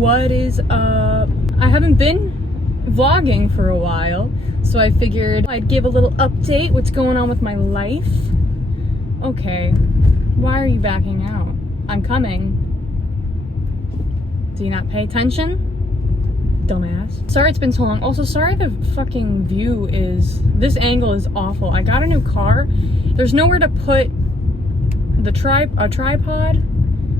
What is up? I haven't been vlogging for a while, so I figured I'd give a little update what's going on with my life. Okay, why are you backing out? I'm coming. Do you not pay attention? Dumbass. Sorry it's been so long. Also, sorry the fucking view is, this angle is awful. I got a new car. There's nowhere to put the tripod,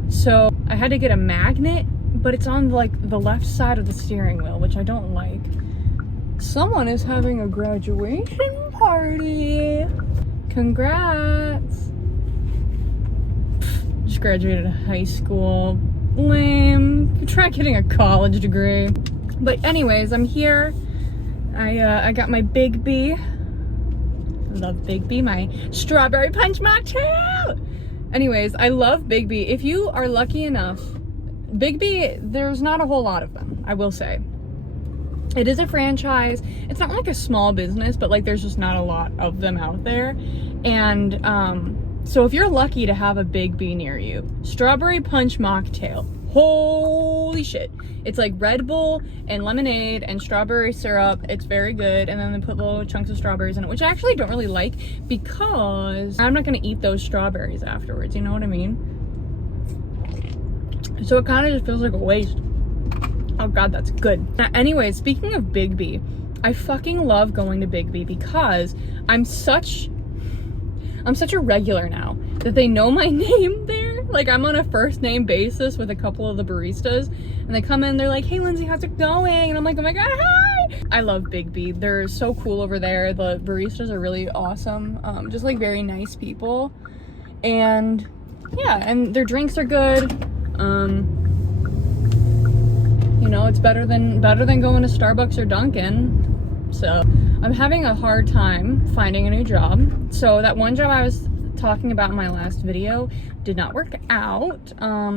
so I had to get a magnet, but it's on like the left side of the steering wheel, which I don't like. Someone is having a graduation party. Congrats. Just graduated high school. Lame. Try getting a college degree. But anyways, I'm here. I got my Big B. Love Big B, my strawberry punch mocktail. Anyways, I love Big B. If you are lucky enough, Big B, there's not a whole lot of them, I will say. It is a franchise. It's not like a small business, but like there's just not a lot of them out there. And so if you're lucky to have a Big B near you, strawberry punch mocktail, holy shit. It's like Red Bull and lemonade and strawberry syrup. It's very good. And then they put little chunks of strawberries in it, which I actually don't really like because I'm not gonna eat those strawberries afterwards, you know what I mean? So it kind of just feels like a waste. Oh god, that's good. Anyway, speaking of Big B, I fucking love going to Big B because I'm such a regular now that they know my name there. Like I'm on a first name basis with a couple of the baristas, and they come in, they're like, hey Lindsay, how's it going? And I'm like, oh my god, hi! I love Big B. They're so cool over there. The baristas are really awesome. Just like very nice people. And yeah, and their drinks are good. You know, it's better than going to Starbucks or Dunkin'. So I'm having a hard time finding a new job. So that one job I was talking about in my last video did not work out.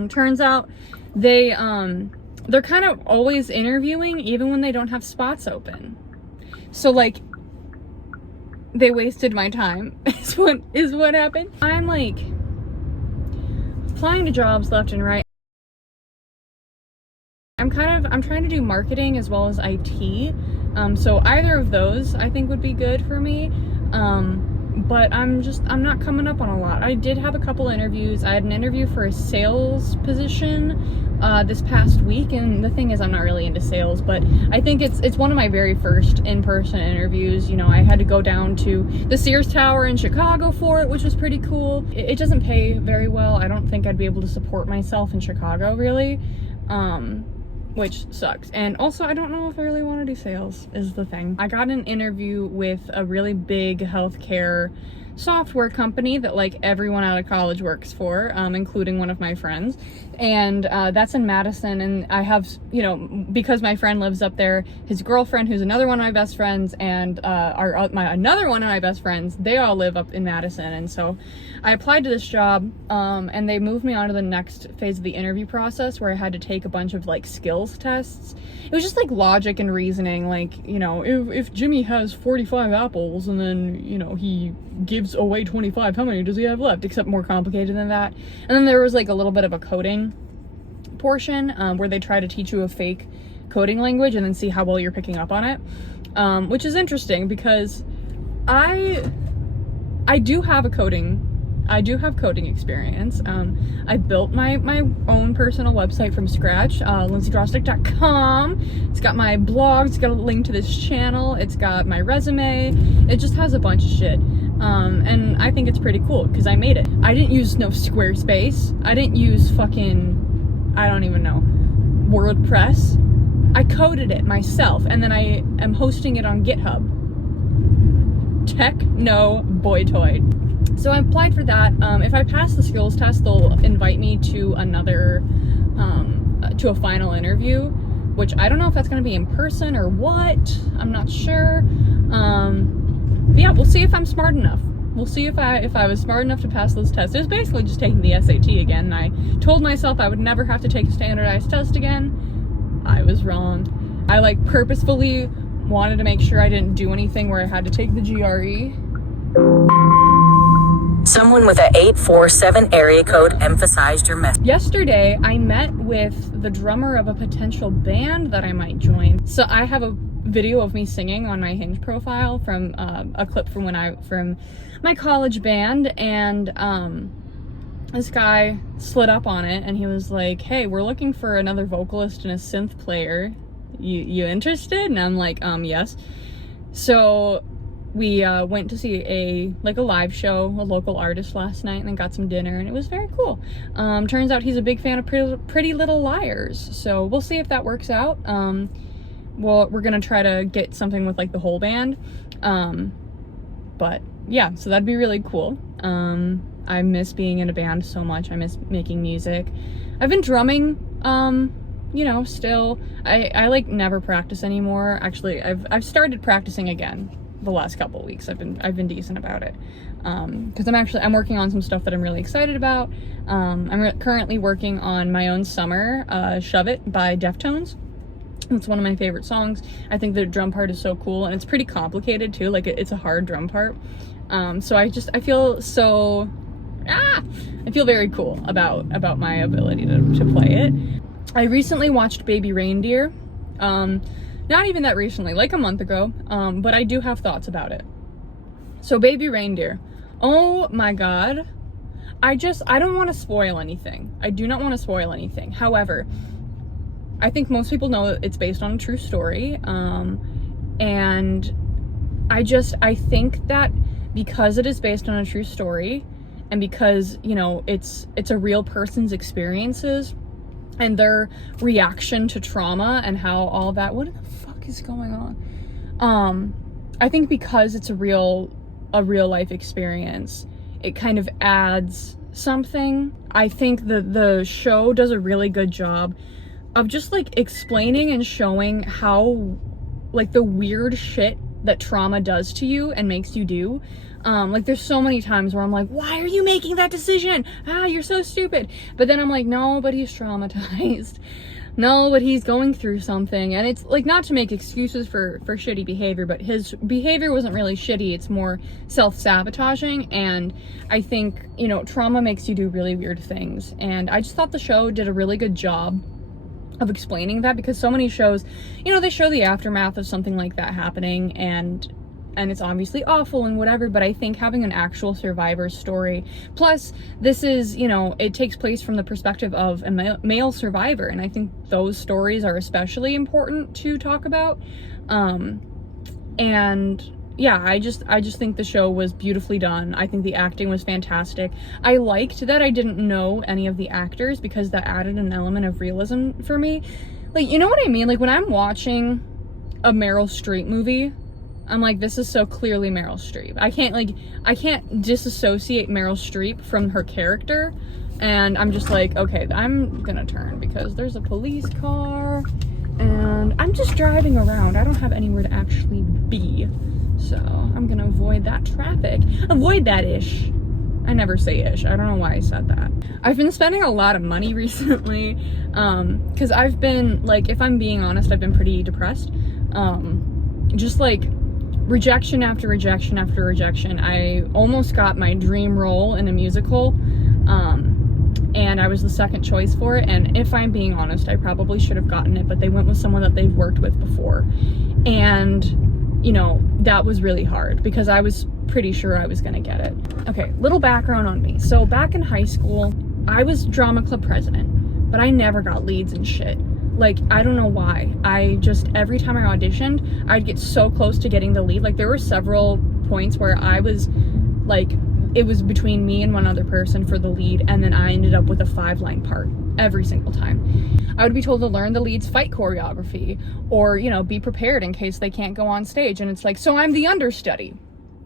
Turns out they're kind of always interviewing even when they don't have spots open. So like they wasted my time is what happened. I'm like applying to jobs left and right. I'm trying to do marketing as well as IT. So either of those I think would be good for me. But I'm not coming up on a lot. I did have a couple interviews. I had an interview for a sales position this past week, and the thing is I'm not really into sales, but I think it's one of my very first in-person interviews. You know, I had to go down to the Sears Tower in Chicago for it, which was pretty cool. It doesn't pay very well. I don't think I'd be able to support myself in Chicago really. Which sucks. And also, I don't know if I really want to do sales is the thing. I got an interview with a really big healthcare software company that like everyone out of college works for, including one of my friends. And that's in Madison. And I have, you know, because my friend lives up there, his girlfriend, who's another one of my best friends, and another one of my best friends, they all live up in Madison. And so I applied to this job, and they moved me on to the next phase of the interview process where I had to take a bunch of like skills tests. It was just like logic and reasoning, like, you know, if Jimmy has 45 apples and then, you know, he gives away 25, how many does he have left? Except more complicated than that. And then there was like a little bit of a coding portion where they try to teach you a fake coding language and then see how well you're picking up on it, which is interesting because I do have coding experience. I built my own personal website from scratch, lindsaydrostic.com. It's got my blog, it's got a link to this channel, it's got my resume, it just has a bunch of shit. And I think it's pretty cool because I made it. I didn't use no Squarespace. I didn't use fucking, I don't even know, WordPress. I coded it myself, and then I am hosting it on GitHub. Techno boy toy. So I applied for that. If I pass the skills test, they'll invite me to to a final interview, which I don't know if that's going to be in person or what. I'm not sure. But yeah, we'll see if I'm smart enough. We'll see if I was smart enough to pass those tests. It was basically just taking the SAT again. And I told myself I would never have to take a standardized test again. I was wrong. I like purposefully wanted to make sure I didn't do anything where I had to take the GRE. Someone with a 847 area code emphasized your message. Yesterday, I met with the drummer of a potential band that I might join. So I have a video of me singing on my Hinge profile from a clip from from my college band, and this guy slid up on it and he was like, "Hey, we're looking for another vocalist and a synth player. You interested?" And I'm like, yes. So we went to see a live show, a local artist last night, and then got some dinner, and it was very cool. Turns out he's a big fan of Pretty Little Liars, so we'll see if that works out. Well, we're gonna try to get something with like the whole band. But yeah, so that'd be really cool. I miss being in a band so much. I miss making music. I've been drumming, still. I like never practice anymore. Actually, I've started practicing again the last couple of weeks. I've been decent about it. Because I'm working on some stuff that I'm really excited about. I'm currently working on my own summer, Shove It by Deftones. It's one of my favorite songs. I think the drum part is so cool, and it's pretty complicated too. Like it's a hard drum part. So I feel so, I feel very cool about my ability to play it. I recently watched Baby Reindeer. Not even that recently, like a month ago, but I do have thoughts about it. So Baby Reindeer, oh my God. I don't want to spoil anything. I do not want to spoil anything. However, I think most people know that it's based on a true story. And I think that because it is based on a true story, and because, it's a real person's experiences and their reaction to trauma and how all that, what the fuck is going on? I think because it's a real life experience, it kind of adds something. I think the show does a really good job of just like explaining and showing how like the weird shit that trauma does to you and makes you do. Like there's so many times where I'm like, why are you making that decision? You're so stupid. But then I'm like, no, but he's traumatized. No, but he's going through something. And it's like, not to make excuses for shitty behavior, but his behavior wasn't really shitty. It's more self-sabotaging. And I think, trauma makes you do really weird things. And I just thought the show did a really good job of explaining that, because so many shows, they show the aftermath of something like that happening, and it's obviously awful and whatever, but I think having an actual survivor's story, plus this is, it takes place from the perspective of a male survivor, and I think those stories are especially important to talk about. And yeah, I just think the show was beautifully done. I think the acting was fantastic. I liked that I didn't know any of the actors, because that added an element of realism for me. Like, you know what I mean? Like when I'm watching a Meryl Streep movie, I'm like, this is so clearly Meryl Streep. I can't disassociate Meryl Streep from her character. And I'm just like, okay, I'm gonna turn because there's a police car and I'm just driving around. I don't have anywhere to actually be. So I'm gonna avoid that traffic. Avoid that ish. I never say ish. I don't know why I said that. I've been spending a lot of money recently. Cause I've been, like, if I'm being honest, I've been pretty depressed. Just like rejection after rejection after rejection. I almost got my dream role in a musical. And I was the second choice for it. And if I'm being honest, I probably should have gotten it, but they went with someone that they've worked with before. And that was really hard because I was pretty sure I was gonna get it. Okay, little background on me. So back in high school, I was drama club president, but I never got leads and shit. Like, I don't know why. Every time I auditioned, I'd get so close to getting the lead. Like, there were several points where I was, like, it was between me and one other person for the lead, and then I ended up with a 5-line part every single time. I would be told to learn the lead's fight choreography, or, be prepared in case they can't go on stage. And it's like, so I'm the understudy.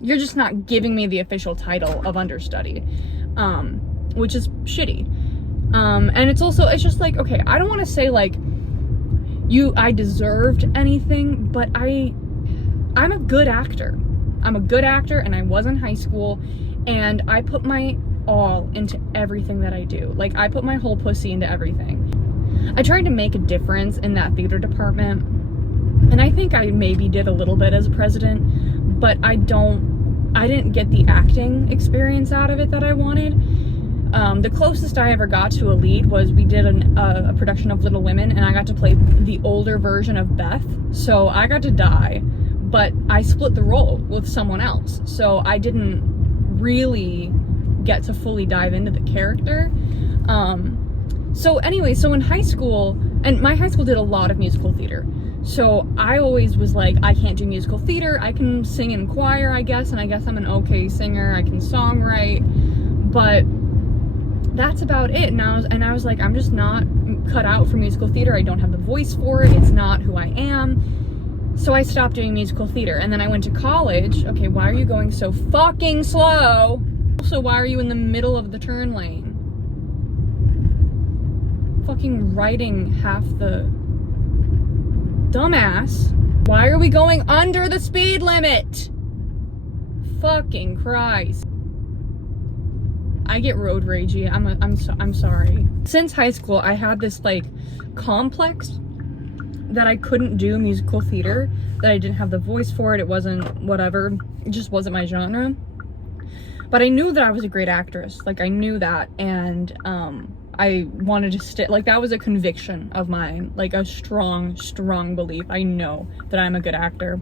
You're just not giving me the official title of understudy, which is shitty. And it's just like, okay, I don't want to say like I deserved anything, but I'm a good actor. I'm a good actor, and I was in high school, and I put my all into everything that I do. Like, I put my whole pussy into everything. I tried to make a difference in that theater department, and I think I maybe did a little bit as a president, but I don't I didn't get the acting experience out of it that I wanted. The closest I ever got to a lead was we did a production of Little Women, and I got to play the older version of Beth. So I got to die, but I split the role with someone else. So I didn't really get to fully dive into the character. So anyway, so in high school, and my high school did a lot of musical theater. So I always was like, I can't do musical theater. I can sing in choir, I guess, and I guess I'm an okay singer. I can songwrite, but that's about it. And I was like, I'm just not cut out for musical theater. I don't have the voice for it. It's not who I am. So I stopped doing musical theater. And then I went to college. Okay, why are you going so fucking slow? Also, why are you in the middle of the turn lane? Fucking writing half the... Dumbass. Why are we going under the speed limit? Fucking Christ. I get road ragey. I'm sorry. Since high school, I had this like complex that I couldn't do musical theater, that I didn't have the voice for it. It wasn't whatever. It just wasn't my genre. But I knew that I was a great actress. Like, I knew that, and I wanted to stay. Like, that was a conviction of mine, like a strong belief. I know that I'm a good actor.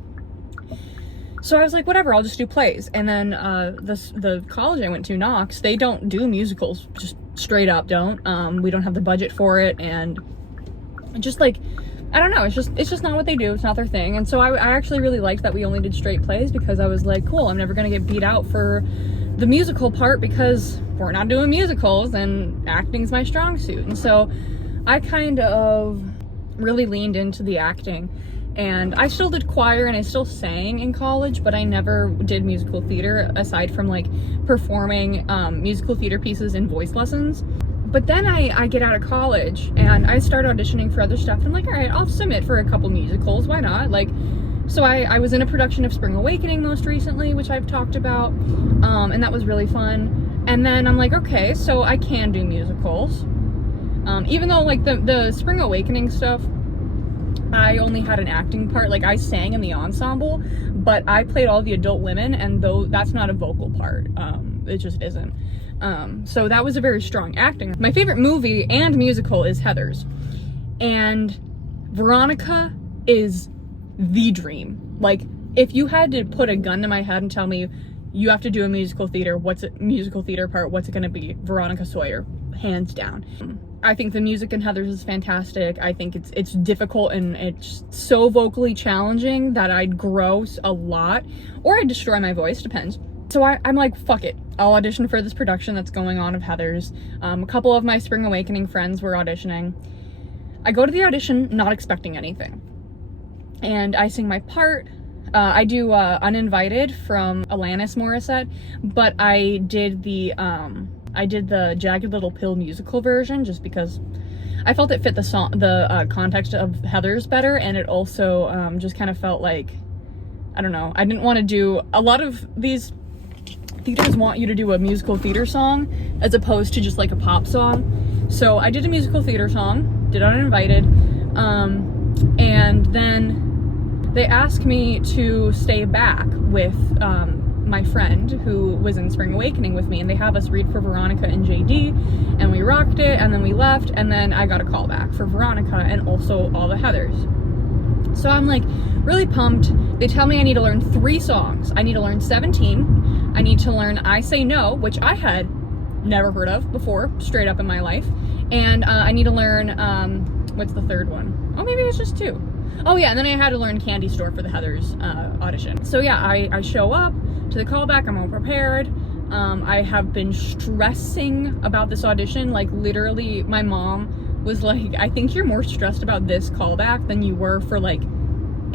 So I was like, whatever, I'll just do plays. And then the college I went to, Knox, they don't do musicals, just straight up don't. We don't have the budget for it, and just like, I don't know, it's just not what they do. It's not their thing. And so I actually really liked that we only did straight plays, because I was like, cool, I'm never gonna get beat out for the musical part, because we're not doing musicals and acting's my strong suit. And so I kind of really leaned into the acting. And I still did choir and I still sang in college, but I never did musical theater aside from like performing musical theater pieces in voice lessons. But then I get out of college and I start auditioning for other stuff. And I'm like, all right, I'll submit for a couple musicals. Why not? Like, so I was in a production of Spring Awakening most recently, which I've talked about. And that was really fun. And then I'm like, okay, so I can do musicals. Even though like the Spring Awakening stuff, I only had an acting part. Like, I sang in the ensemble, but I played all the adult women, and though that's not a vocal part, it just isn't. So that was a very strong acting. My favorite movie and musical is Heathers, and Veronica is the dream. Like, if you had to put a gun to my head and tell me you have to do a musical theater, what's it gonna be? Veronica Sawyer, hands down. I think the music in Heathers is fantastic. I think it's difficult and it's so vocally challenging that I'd grow a lot, or I'd destroy my voice, depends. So I'm like, fuck it, I'll audition for this production that's going on of Heathers. A couple of my Spring Awakening friends were auditioning. I go to the audition not expecting anything, and I sing my part. I do Uninvited from Alanis Morissette, but I did the Jagged Little Pill musical version just because I felt it fit the context of Heathers better, and it also just kind of felt like, I don't know, I didn't want to do, a lot of these theaters want you to do a musical theater song as opposed to just like a pop song. So I did a musical theater song, did Uninvited, and then they asked me to stay back with my friend who was in Spring Awakening with me, and they have us read for Veronica and JD, and we rocked it, and then we left, and then I got a call back for Veronica and also all the Heathers. So I'm like really pumped. They tell me I need to learn 3 songs. I need to learn 17. I need to learn I Say No, which I had never heard of before, straight up in my life. And I need to learn, what's the third one? Oh, maybe it was just 2. Oh yeah, and then I had to learn Candy Store for the Heathers audition. So yeah, I show up to the callback, I'm all prepared. I have been stressing about this audition. Like, literally, my mom was like, I think you're more stressed about this callback than you were for like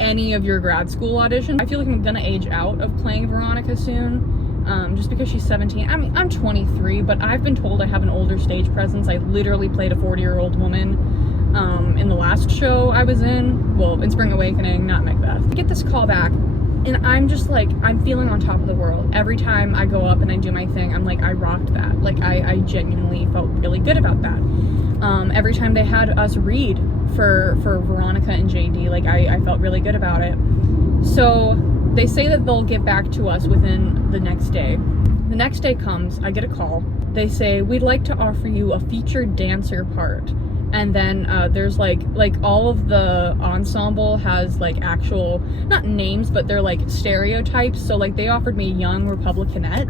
any of your grad school auditions. I feel like I'm gonna age out of playing Veronica soon, just because she's 17. I mean, I'm 23, but I've been told I have an older stage presence. I literally played a 40-year-old woman in the last show I was in, well, in Spring Awakening, not Macbeth. I get this call back, and I'm just like, I'm feeling on top of the world. Every time I go up and I do my thing, I'm like, I rocked that. Like, I genuinely felt really good about that. Every time they had us read for Veronica and JD, like, I felt really good about it. So They say that they'll get back to us within the next day. The next day comes, I get a call. They say, we'd like to offer you a featured dancer part. And then there's like all of the ensemble has like actual, not names, but they're like stereotypes. So like they offered me young Republicanette.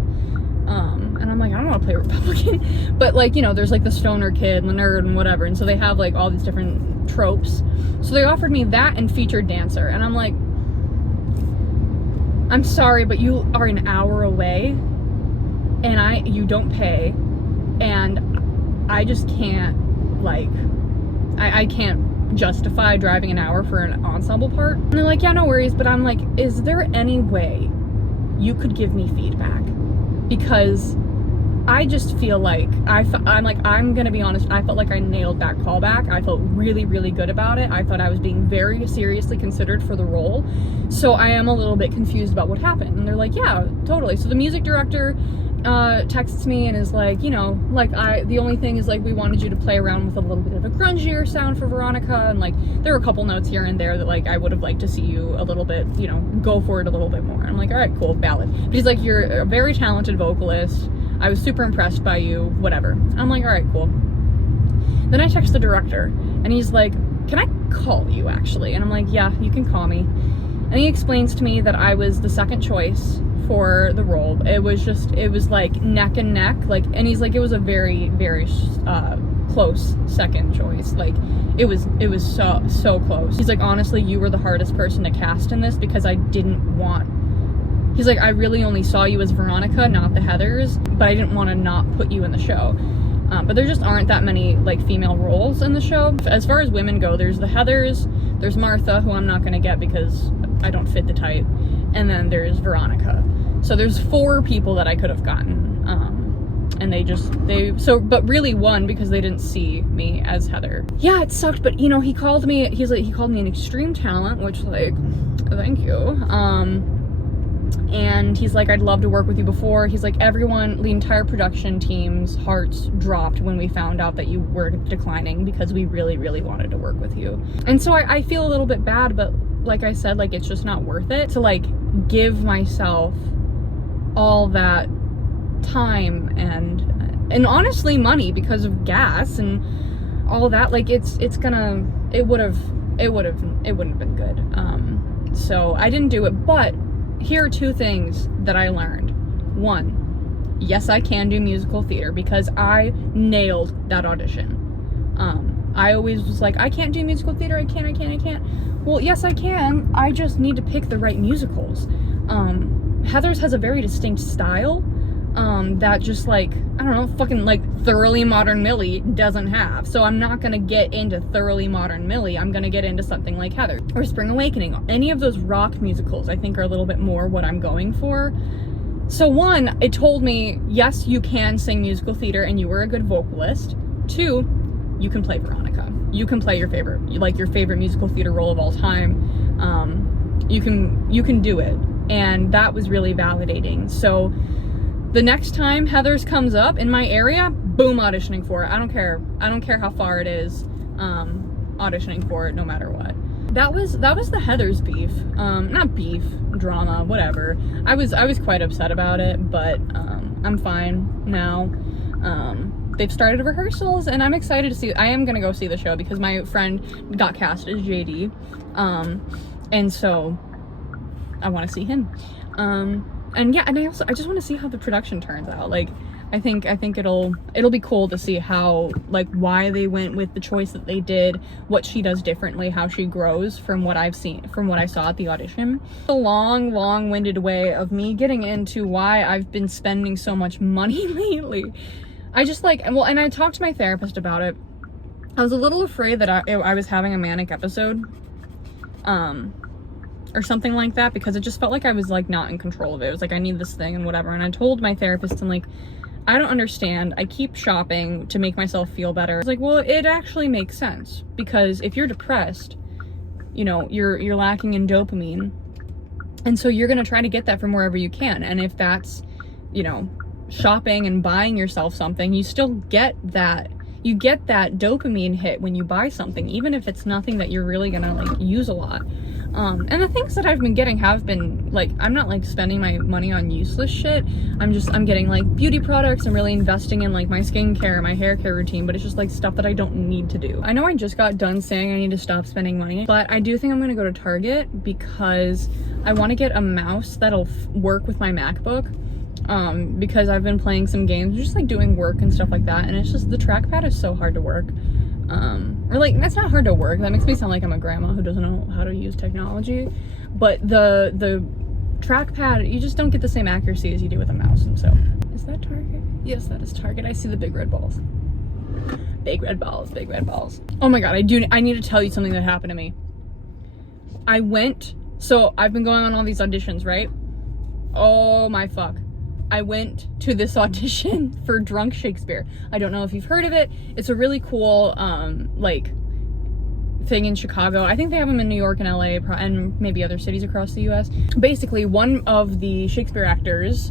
And I'm like, I don't want to play Republican. But like, you know, there's like the stoner kid, the nerd and whatever. And so they have like all these different tropes. So they offered me that and featured dancer. And I'm like, I'm sorry, but you are an hour away and you don't pay. And I just can't, like, I can't justify driving an hour for an ensemble part. And they're like, yeah, no worries. But I'm like, is there any way you could give me feedback? Because I just feel like, I'm gonna be honest, I felt like I nailed that callback. I felt really, really good about it. I thought I was being very seriously considered for the role. So I am a little bit confused about what happened. And they're like, yeah, totally. So the music director texts me and is like, you know, like the only thing is like, we wanted you to play around with a little bit of a grungier sound for Veronica. And like, there were a couple notes here and there that like, I would have liked to see you a little bit, you know, go for it a little bit more. And I'm like, all right, cool, valid. But he's like, you're a very talented vocalist. I was super impressed by you, whatever. I'm like, all right, cool. Then I text the director and he's like, can I call you actually? And I'm like, yeah, you can call me. And he explains to me that I was the second choice for the role. It was like neck and neck, like, and he's like, it was a very, very close second choice. Like it was so close. He's like, honestly, you were the hardest person to cast in this because I didn't want, he's like, I really only saw you as Veronica, not the Heathers, but I didn't want to not put you in the show. But there just aren't that many like female roles in the show. As far as women go, there's the Heathers, there's Martha, who I'm not going to get because I don't fit the type, and then there's Veronica. So there's 4 people that I could have gotten. And but really one because they didn't see me as Heather. Yeah, it sucked, but you know, he called me an extreme talent, which like, thank you. And he's like, I'd love to work with you before. He's like, the entire production team's hearts dropped when we found out that you were declining because we really, really wanted to work with you. And so I feel a little bit bad, but like I said, like, it's just not worth it to like give myself all that time and honestly money because of gas and all that. Like it wouldn't have been good. So I didn't do it, but here are 2 things that I learned. 1, yes, I can do musical theater because I nailed that audition. I always was like, I can't do musical theater, I can't. Well, yes, I can. I just need to pick the right musicals. Heathers has a very distinct style that just like, I don't know, fucking like Thoroughly Modern Millie doesn't have. So I'm not gonna get into Thoroughly Modern Millie. I'm gonna get into something like Heather or Spring Awakening. Any of those rock musicals I think are a little bit more what I'm going for. So 1, it told me, yes, you can sing musical theater and you were a good vocalist. 2, you can play Veronica. You can play your favorite musical theater role of all time. You can do it. And that was really validating. So the next time Heathers comes up in my area, boom, auditioning for it. I don't care how far it is, auditioning for it no matter what. That was the Heathers beef. Not beef, drama, whatever. I was quite upset about it, but I'm fine now. They've started rehearsals and I'm excited to see. I am gonna go see the show because my friend got cast as JD. And so I want to see him. And yeah, and I just want to see how the production turns out. Like, I think it'll be cool to see how, like, why they went with the choice that they did, what she does differently, how she grows from what I saw at the audition. A long-winded way of me getting into why I've been spending so much money lately. I just like, well, and I talked to my therapist about it. I was a little afraid that I was having a manic episode. Or something like that, because it just felt like I was like not in control of it. It was like, I need this thing and whatever. And I told my therapist, I'm like, I don't understand. I keep shopping to make myself feel better. I was like, well, it actually makes sense because if you're depressed, you know, you're lacking in dopamine. And so you're going to try to get that from wherever you can. And if that's, you know, shopping and buying yourself something, you still get that you get that dopamine hit when you buy something, even if it's nothing that you're really gonna like use a lot. And the things that I've been getting have been like, I'm not like spending my money on useless shit. I'm getting like beauty products. I'm really investing in like my skincare, my hair care routine, but it's just like stuff that I don't need to do. I know I just got done saying I need to stop spending money, but I do think I'm gonna go to Target because I want to get a mouse that'll work with my MacBook. Because I've been playing some games, just like doing work and stuff like that, and it's just the trackpad is so hard to work. Or like, that's not hard to work, that makes me sound like I'm a grandma who doesn't know how to use technology, but the trackpad, you just don't get the same accuracy as you do with a mouse. And so, is that Target? Yes, that is Target. I see the big red balls. Big red balls, big red balls. Oh my god, I need to tell you something that happened to me. So I've been going on all these auditions, right? Oh my fuck. I went to this audition for Drunk Shakespeare. I don't know if you've heard of it. It's a really cool, like, thing in Chicago. I think they have them in New York and LA and maybe other cities across the US. Basically, one of the Shakespeare actors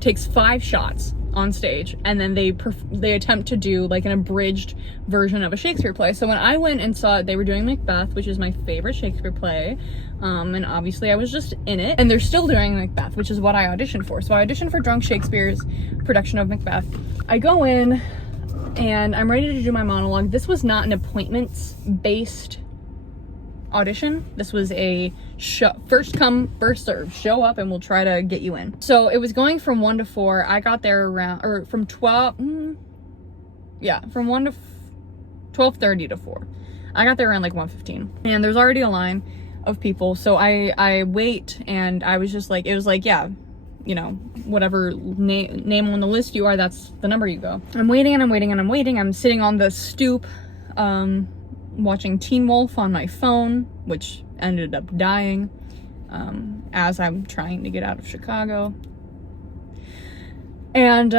takes 5 shots on stage, and then they attempt to do like an abridged version of a Shakespeare play. So when I went and saw it, they were doing Macbeth, which is my favorite Shakespeare play, and obviously I was just in it, and they're still doing Macbeth, which is what I auditioned for. So I auditioned for Drunk Shakespeare's production of Macbeth. I go in and I'm ready to do my monologue. This was not an appointments-based audition. This was a first come, first serve. Show up and we'll try to get you in. So it was going from 1 to 4. I got there around, or from 12, yeah, from 1 to 12:30 to 4. I got there around like 1:15, and there's already a line of people. So I wait, and I was just like, it was like, yeah, you know, whatever name on the list you are, that's the number you go. I'm waiting and I'm waiting and I'm waiting. I'm sitting on the stoop, watching Teen Wolf on my phone, which ended up dying as I'm trying to get out of Chicago. And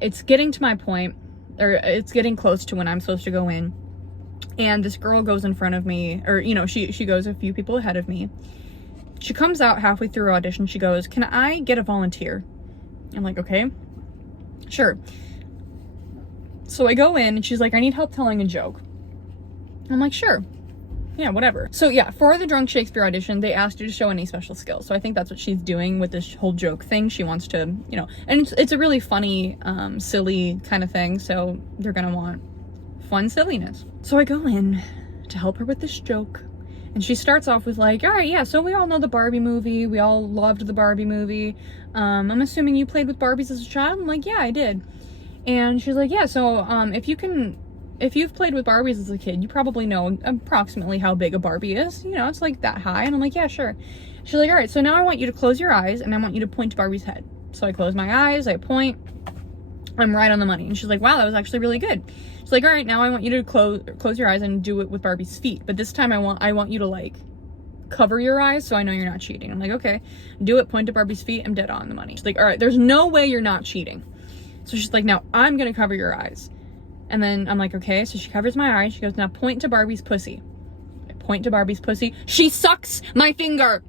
it's getting to my point, or it's getting close to when I'm supposed to go in. And this girl goes in front of me, or, you know, she goes a few people ahead of me. She comes out halfway through her audition. She goes, "Can I get a volunteer?" I'm like, okay, sure. So I go in and she's like, "I need help telling a joke." I'm like, sure. Yeah, whatever. So yeah, for the Drunk Shakespeare audition, they asked you to show any special skills. So I think that's what she's doing with this whole joke thing. She wants to, you know, and it's a really funny, silly kind of thing. So they're gonna want fun silliness. So I go in to help her with this joke. And she starts off with like, all right, yeah, so we all know the Barbie movie. We all loved the Barbie movie. I'm assuming you played with Barbies as a child? I'm like, yeah, I did. And she's like, yeah, so if you've played with Barbies as a kid, you probably know approximately how big a Barbie is. You know, it's like that high. And I'm like, yeah, sure. She's like, all right, so now I want you to close your eyes and I want you to point to Barbie's head. So I close my eyes, I point, I'm right on the money. And she's like, wow, that was actually really good. She's like, all right, now I want you to close your eyes and do it with Barbie's feet. But this time I want you to like cover your eyes so I know you're not cheating. I'm like, okay, do it, point to Barbie's feet, I'm dead on the money. She's like, all right, there's no way you're not cheating. So she's like, now I'm gonna cover your eyes. And then I'm like, okay, so she covers my eyes. She goes, now point to Barbie's pussy. I point to Barbie's pussy. She sucks my finger.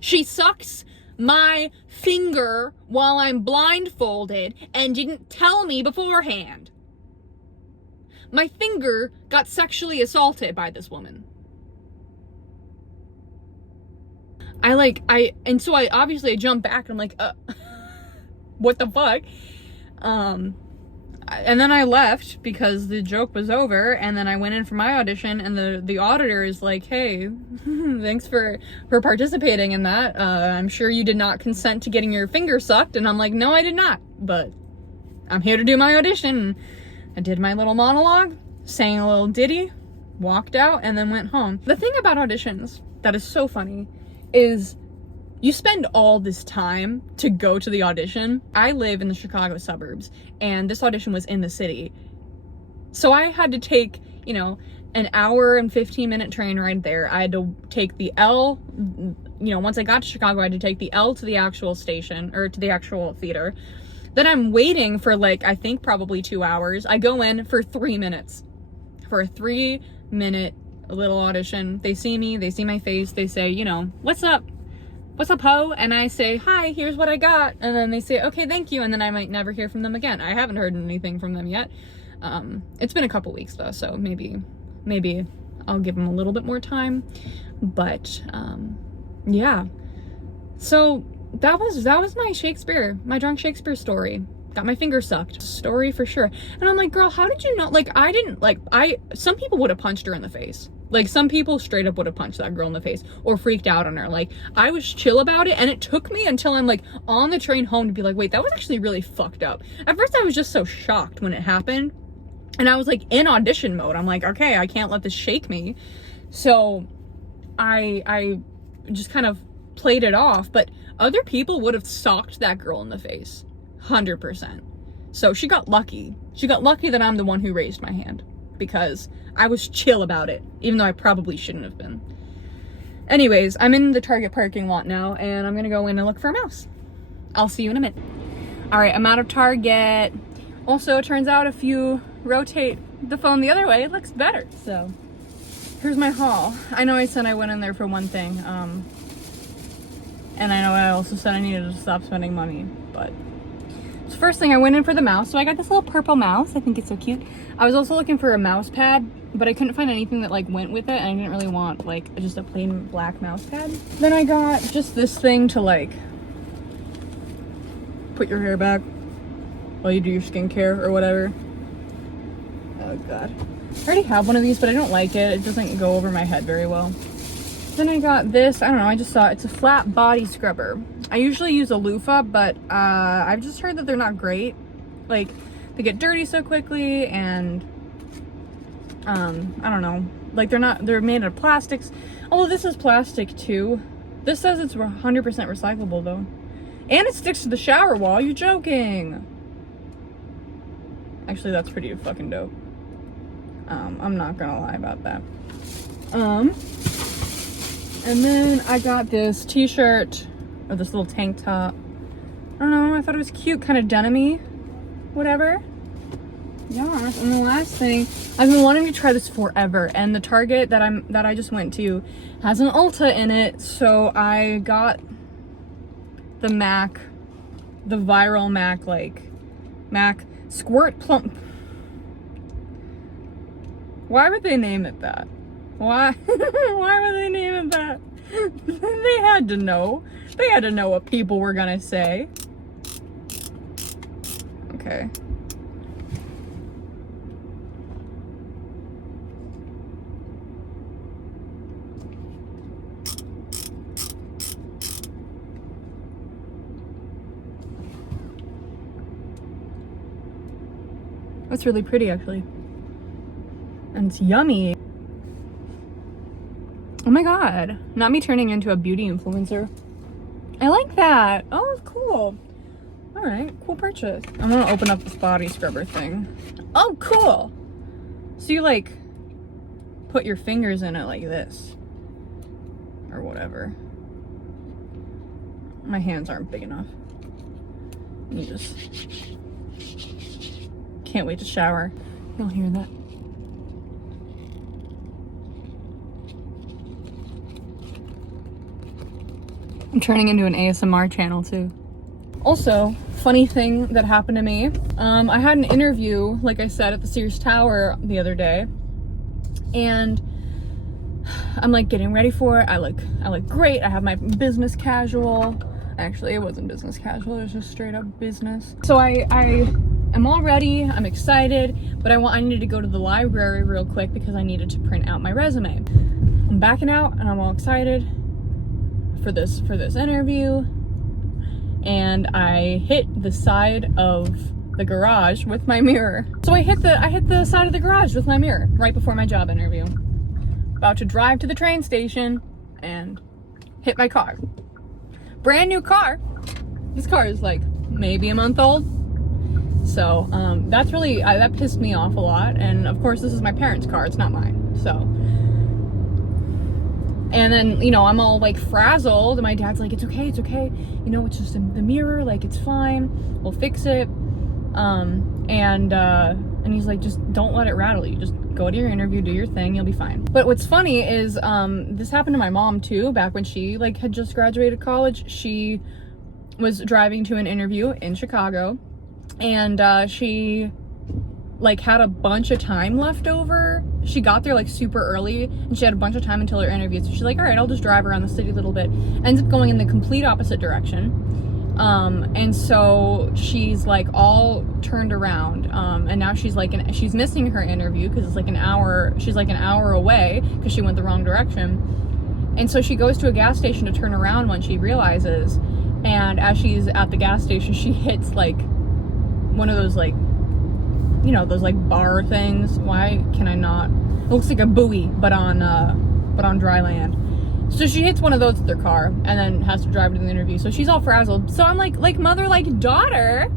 She sucks my finger while I'm blindfolded and didn't tell me beforehand. My finger got sexually assaulted by this woman. And so I obviously jump back and I'm like, what the fuck? And then I left because the joke was over, and then I went in for my audition, and the auditor is like, hey, thanks for participating in that. I'm sure you did not consent to getting your finger sucked. And I'm like, no, I did not, but I'm here to do my audition. I did my little monologue, sang a little ditty, walked out, and then went home. The thing about auditions that is so funny is you spend all this time to go to the audition. I live in the Chicago suburbs, and this audition was in the city. So I had to take, you know, an hour and 15-minute train ride there. I had to take the L, you know, once I got to Chicago, I had to take the L to the actual station, or to the actual theater. Then I'm waiting for like, I think probably 2 hours. I go in for 3 minutes. For a 3-minute little audition. They see me, they see my face, they say, you know, what's up? what's up, ho? And I say, hi, here's what I got. And then they say, okay, thank you. And then I might never hear from them again. I haven't heard anything from them yet. It's been a couple weeks though, so maybe I'll give them a little bit more time. But yeah. So that was my drunk Shakespeare story. Got my finger sucked story for sure. And I'm like, girl, how did you know? Like, some people would have punched her in the face. Like, some people straight up would have punched that girl in the face or freaked out on her. Like, I was chill about it, and it took me until I'm like on the train home to be like, wait, that was actually really fucked up. At first I was just so shocked when it happened, and I was like in audition mode. I'm like, okay, I can't let this shake me. So I just kind of played it off, but other people would have socked that girl in the face. 100%. So she got lucky. She got lucky that I'm the one who raised my hand, because I was chill about it, even though I probably shouldn't have been. Anyways, I'm in the Target parking lot now, and I'm gonna go in and look for a mouse. I'll see you in a minute. All right, I'm out of Target. Also, it turns out if you rotate the phone the other way, it looks better. So here's my haul. I know I said I went in there for one thing, and I know I also said I needed to stop spending money, but so first thing, I went in for the mouse. So I got this little purple mouse. I think it's so cute. I was also looking for a mouse pad, but I couldn't find anything that like went with it, and I didn't really want like just a plain black mouse pad. Then I got just this thing to like put your hair back while you do your skincare or whatever. Oh god. I already have one of these, but I don't like it. It doesn't go over my head very well. Then I got this, I don't know, I just saw it. It's a flat body scrubber. I usually use a loofah, but I've just heard that they're not great. Like, they get dirty so quickly, and I don't know. Like, they're made of plastics. Although this is plastic too. This says it's 100% recyclable though. And it sticks to the shower wall. You joking? Actually, that's pretty fucking dope. I'm not gonna lie about that. And then I got this t-shirt, or this little tank top. I don't know, I thought it was cute, kind of denim-y, whatever. Yeah, and the last thing, I've been wanting to try this forever, and the Target that I just went to has an Ulta in it, so I got the MAC, the viral MAC, like, MAC Squirt Plump. Why would they name it that? Why? Why would they name it that? They had to know. They had to know what people were gonna say. Okay. That's really pretty, actually. And it's yummy. Oh my god. Not me turning into a beauty influencer. I like that. Oh, cool. Alright, cool purchase. I'm gonna open up this body scrubber thing. Oh, cool. So you like put your fingers in it like this. Or whatever. My hands aren't big enough. You just... Can't wait to shower. You'll hear that. I'm turning into an ASMR channel too. Also, funny thing that happened to me. I had an interview, like I said, at the Sears Tower the other day. And I'm like getting ready for it. I look great. I have my business casual. Actually, it wasn't business casual. It was just straight up business. So I am all ready. I'm excited, but I needed to go to the library real quick because I needed to print out my resume. I'm backing out and I'm all excited for this interview, and I hit the side of the garage with my mirror. So I hit the side of the garage with my mirror right before my job interview. About to drive to the train station and hit my car. Brand new car. This car is like maybe a month old. So that's really, that pissed me off a lot. And of course this is my parents' car, it's not mine. So, and then, you know, I'm all like frazzled, and my dad's like, it's okay, you know, it's just the mirror, like it's fine, we'll fix it. And he's like, just don't let it rattle you, just go to your interview, do your thing, you'll be fine. But what's funny is this happened to my mom too. Back when she like had just graduated college, she was driving to an interview in Chicago, and she like had a bunch of time left over. She got there like super early, and she had a bunch of time until her interview, so she's like, all right, I'll just drive around the city a little bit. Ends up going in the complete opposite direction. And so she's like all turned around, and now she's like she's missing her interview because it's like an hour, she's like an hour away because she went the wrong direction. And so she goes to a gas station to turn around when she realizes, and as she's at the gas station, she hits like one of those like, you know, those like bar things. Why can I not? It looks like a buoy, but on dry land. So she hits one of those with her car and then has to drive to the interview. So she's all frazzled. So I'm like mother, like daughter.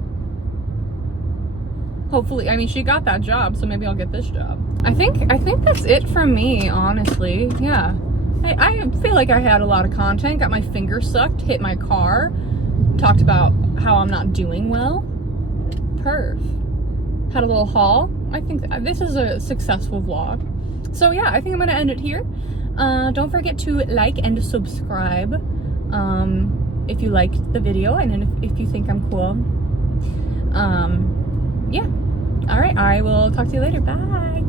Hopefully, I mean, she got that job, so maybe I'll get this job. I think that's it from me, honestly. Yeah. I feel like I had a lot of content. Got my finger sucked, hit my car, talked about how I'm not doing well. Perf. Had a little haul. I think this is a successful vlog. So yeah, I think I'm gonna end it here. Don't forget to like and subscribe if you liked the video, and if you think I'm cool. Yeah. All right, I will talk to you later. Bye.